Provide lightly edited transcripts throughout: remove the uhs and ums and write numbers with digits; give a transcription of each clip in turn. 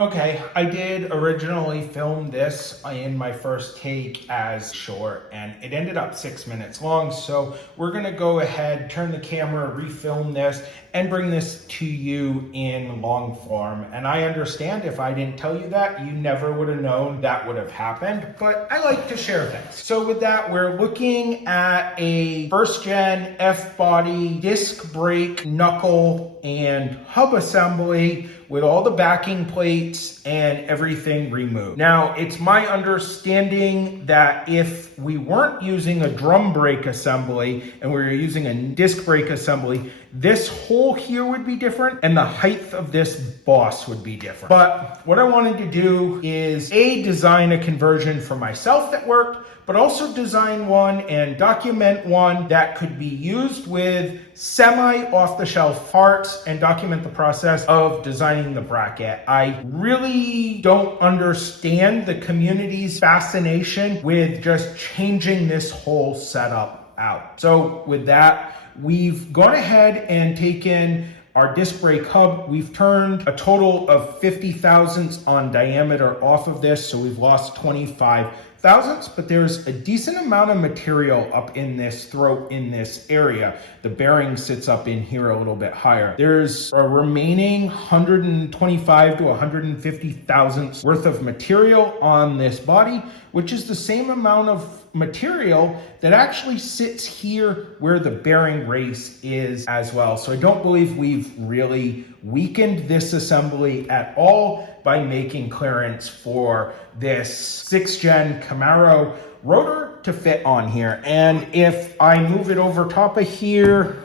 Okay, I did originally film this in my first take as short, and it ended up 6 minutes long. So we're gonna go ahead, turn the camera, refilm this, and bring this to you in long form. And I understand if I didn't tell you that, you never would have known that would have happened, but I like to share things. So with that, we're looking at a first gen F-body disc brake knuckle and hub assembly with all the backing plates and everything removed. Now, it's my understanding that if we weren't using a drum brake assembly and we were using a disc brake assembly, this hole here would be different and the height of this boss would be different. But what I wanted to do is design a conversion for myself that worked, but also design one and document one that could be used with semi off-the-shelf parts and document the process of designing the bracket. I really don't understand the community's fascination with just changing this whole setup out. So with that, we've gone ahead and taken our disc brake hub. We've turned a total of 50 thousandths on diameter off of this, so we've lost 25 thousandths, but there's a decent amount of material up in this throat in this area. The bearing sits up in here a little bit higher. There's a remaining 125 to 150 thousandths worth of material on this body, which is the same amount of material that actually sits here where the bearing race is as well. So I don't believe we've really weakened this assembly at all by making clearance for this 6th gen Camaro rotor to fit on here. And if I move it over top of here,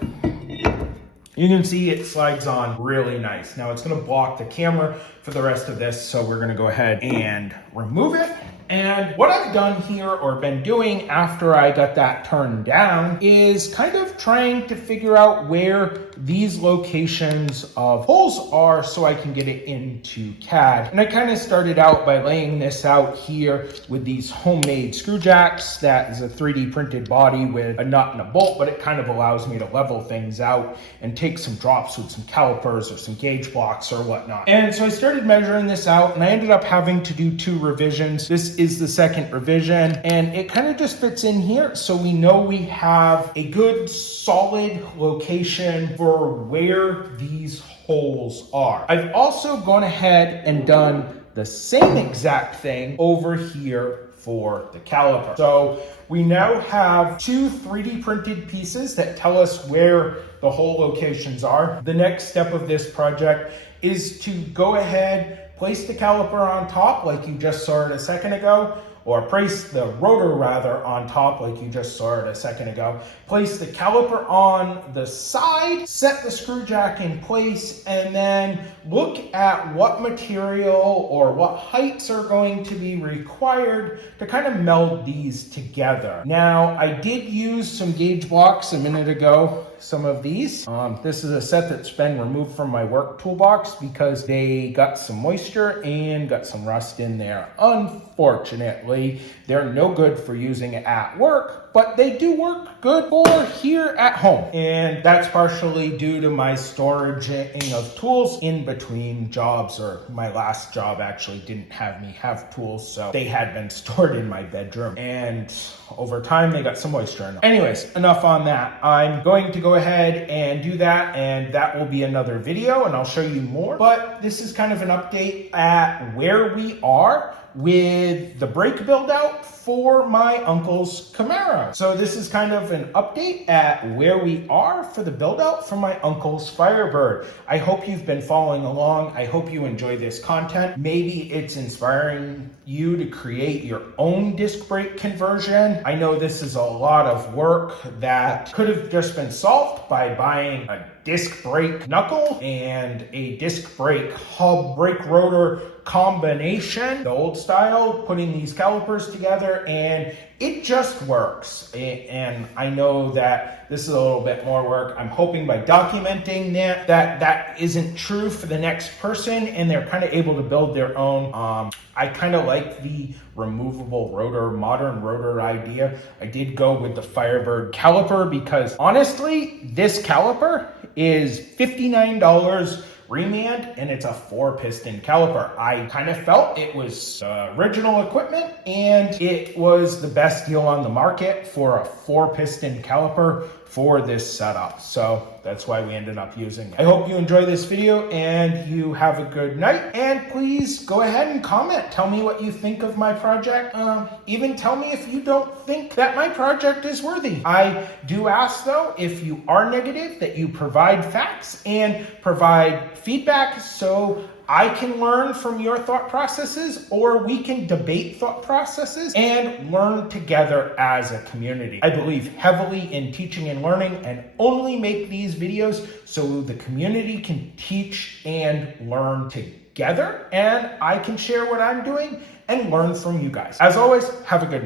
you can see it slides on really nice. Now it's gonna block the camera for the rest of this, so we're gonna go ahead and remove it. And what I've done here, or been doing after I got that turned down, is kind of trying to figure out where these locations of holes are so I can get it into CAD. And I kind of started out by laying this out here with these homemade screw jacks. That is a 3D printed body with a nut and a bolt, but it kind of allows me to level things out and take some drops with some calipers or some gauge blocks or whatnot. And so I started measuring this out, and I ended up having to do 2 revisions. This is the second revision, and it kind of just fits in here, so we know we have a good solid location for where these holes are. I've also gone ahead and done the same exact thing over here for the caliper. So we now have 2 3D printed pieces that tell us where the hole locations are. The next step of this project is to go ahead, place the caliper on top like you just saw it a second ago, or place the rotor rather on top like you just saw it a second ago. Place the caliper on the side, set the screw jack in place, and then look at what material or what heights are going to be required to kind of meld these together. Now, I did use some gauge blocks a minute ago, some of these. This is a set that's been removed from my work toolbox because they got some moisture and got some rust in there. Unfortunately, they're no good for using at work, but they do work good for here at home. And that's partially due to my storaging of tools in between jobs, or my last job actually didn't have me have tools, so they had been stored in my bedroom. And over time, they got some moisture in them. Anyways, enough on that. I'm going to go ahead and do that, and that will be another video, and I'll show you more. But this is kind of an update at where we are with the brake build out for my uncle's Camaro. So this is kind of an update at where we are for the build out for my uncle's Firebird. I hope you've been following along. I hope you enjoy this content. Maybe it's inspiring you to create your own disc brake conversion. I know this is a lot of work that could have just been solved by buying a disc brake knuckle and a disc brake hub brake rotor combination, the old style, putting these calipers together, and it just works. And I know that this is a little bit more work. I'm hoping by documenting that isn't true for the next person, and they're kind of able to build their own. I kind of like the removable rotor, modern rotor idea. I did go with the Firebird caliper because honestly, this caliper is $59 reman, and it's a 4-piston caliper. I kind of felt it was original equipment, and it was the best deal on the market for a 4-piston caliper for this setup. So that's why we ended up using it. I hope you enjoy this video and you have a good night. And please go ahead and comment. Tell me what you think of my project. Even tell me if you don't think that my project is worthy. I do ask though, if you are negative, that you provide facts and provide feedback so I can learn from your thought processes, or we can debate thought processes and learn together as a community. I believe heavily in teaching and learning, and only make these videos so the community can teach and learn together, and I can share what I'm doing and learn from you guys. As always, have a good night.